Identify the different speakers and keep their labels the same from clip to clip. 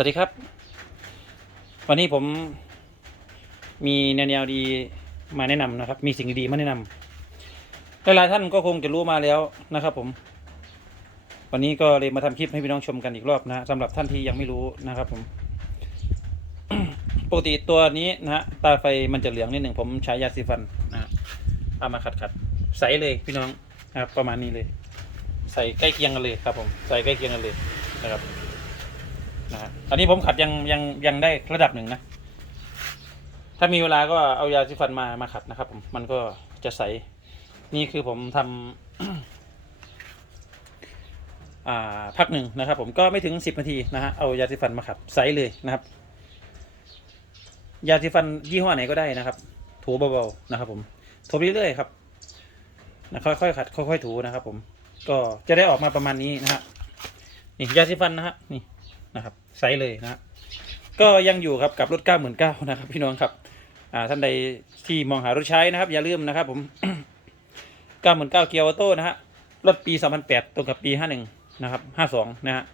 Speaker 1: สวัสดีครับ วันนี้ผมมีแนวๆดีมาแนะนำนะครับ มีสิ่งดีๆมาแนะนำหลายๆท่านก็คงจะรู้มาแล้วนะครับ ผม วันนี้ก็เลยมาทำคลิปให้พี่น้องชมกันอีกรอบนะสำหรับท่านที่ยังไม่รู้นะครับ ผม ปกติตัวนี้นะฮะตาไฟมันจะเหลืองนิดหนึ่งผมใช้ยาสีฟันนะฮะเอามาขัดขัดๆใสเลยพี่น้องนะครับประมาณนี้เลย ใส่ใกล้เคียงกันเลยครับ ผม ใส่ใกล้เคียงกันเลยนะครับ นะฮะอันนี้ผมขัดยังยังยังได้ระดับหนึ่งนะ ถ้ามีเวลาก็เอายาสีฟันมามาขัดนะครับ ผมมันก็จะใส นี่คือผมทำอ่าพักหนึ่งนะครับ ผมก็ไม่ถึงสิบนาทีนะฮะเอายาสีฟันมาขัดใสเลยนะครับ ยาสีฟันยี่ห้อไหนก็ได้นะครับ ถูเบาๆนะครับ ผมถูเรื่อยๆครับนะค่อยๆขัดค่อยๆถูนะครับ ผม ก็จะได้ออกมาประมาณนี้นะฮะนี่ยาสีฟันนะฮะนี่ นะครับไซส์เลยนะก็ยังอยู่ครับกับรถ 99,000นะครับพี่น้องครับอ่าท่านใดที่มองหารถใช้นะครับ อย่าลืมนะครับผม 99,000เกียร์ออโต้นะฮะรถปี 2008 ตรงกับปี 51 นะครับ 52 นะฮะ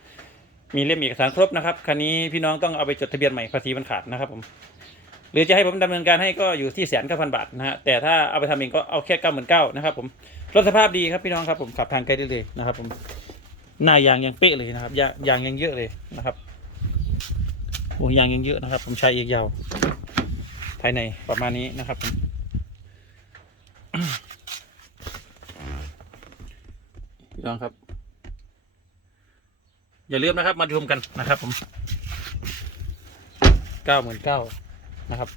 Speaker 1: มีเล่มเอกสารครบนะครับคันนี้พี่น้องต้องเอาไปจดทะเบียนใหม่ภาษีมันขาดนะครับผมหรือจะให้ผมดำเนินการให้ก็อยู่ที่แสนเก้าพันบาทนะฮะแต่ถ้าเอาไปทำเองก็เอาแค่เก้าหมื่นเก้านะครับผมรถสภาพดีครับพี่น้องครับผมขับทางไกลได้เลยนะครับผม หน้ายางยังเป๊ะเลยนะครับยางยางยังเยอะเลยนะครับโอ้ยางยังเยอะนะครับ ผมใช้อีกยาว ภายในประมาณนี้นะครับผมพี่น้องครับ อย่าลืมนะครับ มาชมกันนะครับ ผมเก้าหมื่นเก้านะครับ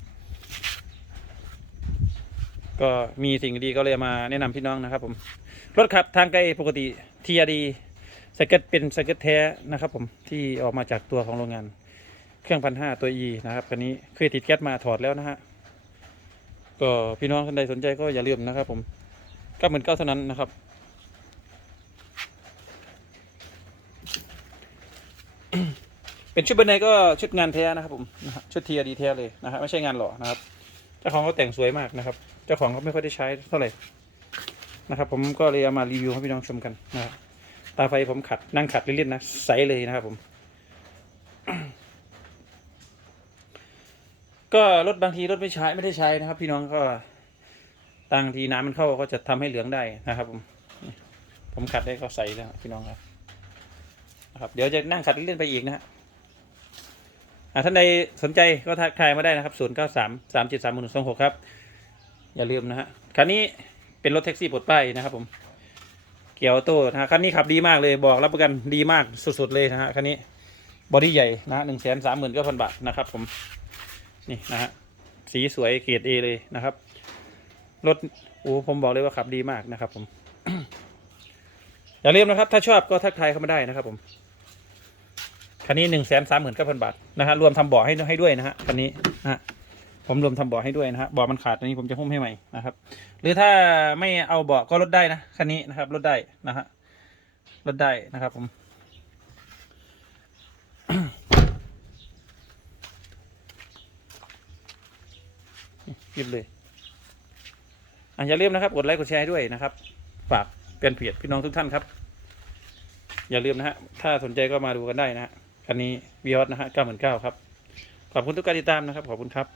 Speaker 1: ก็มีสิ่งดีก็เลยมาแนะนำพี่น้องนะครับ ผมรถขับทางไกลปกติทีอดี สเก็ตเป็นสเก็ตแท้นะครับผมที่ออกมาจากตัวของโรงงาน เครื่องพันห้าตัว E นะครับคันนี้เคยติดแก๊สมาถอดแล้วนะฮะก็พี่น้องท่านใดสนใจก็อย่าลืมนะครับผมเก้าหมื่นเก้าเท่านั้นนะครับเป็นชุดเบอร์ในก็ชุดงานแท้นะครับผมชุดเทีอดีแท้เลยนะฮะไม่ใช่งานหล่อนะครับ เจ้าของเขาแต่งสวยมากนะครับ เจ้าของเขาไม่ค่อยได้ใช้เท่าไหร่นะครับ ผมก็เลยเอามารีวิวให้พี่น้องชมกันนะครับ ตาไฟผมขัดนั่งขัดเล่นๆนะใสเลยนะครับผม ก็รถบางทีรถไม่ใช้ไม่ได้ใช้นะครับ พี่น้องก็บางทีน้ำมันเข้าก็จะทำให้เหลืองได้นะครับ ผม ผมขัดได้ก็ใสแล้วพี่น้องครับนะครับ เดี๋ยวจะนั่งขัดเล่นๆไปอีกนะฮะอ่าท่านใดสนใจก็ทักทายมาได้นะครับศูนย์เก้าสามสามเจ็ดสามหนึ่งสองหกครับ อย่าลืมนะฮะคันนี้เป็นรถแท็กซี่ปลดป้ายนะครับผม เกียวโต้นะฮะคันนี้ขับดีมากเลยบอกรับประกันดีมากสุดๆเลยนะฮะคันนี้บอดี้ใหญ่นะฮะหนึ่งแสนสามหมื่นเก้าพันบาทนะครับผมนี่นะฮะสีสวยเกรดเอเลยนะครับรถโอ้ผมบอกเลยว่าขับดีมากนะครับ ผม อย่าลืมนะครับ ถ้าชอบก็ทักทายเข้ามาได้นะครับ ผมคันนี้หนึ่งแสนสามหมื่นเก้าพันบาทนะฮะรวมทำบาะให้ให้ด้วยนะฮะคันนี้นะฮะ ผมรวมทำเบาะให้ด้วยนะฮะเบาะมันขาดอันนี้ผมจะหุ้มให้ใหม่นะครับ หรือถ้าไม่เอาเบาะก็ลดได้นะคันนี้นะครับลดได้นะฮะลดได้นะครับผมยิบเลยอะอย่าลืมนะครับกดไลค์กดแชร์ให้ด้วยนะครับ ฝากเปลี่ยนเพจพี่น้องทุกท่านครับ อย่าลืมนะฮะถ้าสนใจก็มาดูกันได้นะฮะคันนี้วีออสนะฮะเก้าหมื่นเก้าครับ ขอบคุณทุกการติดตามนะครับ ขอบคุณครับ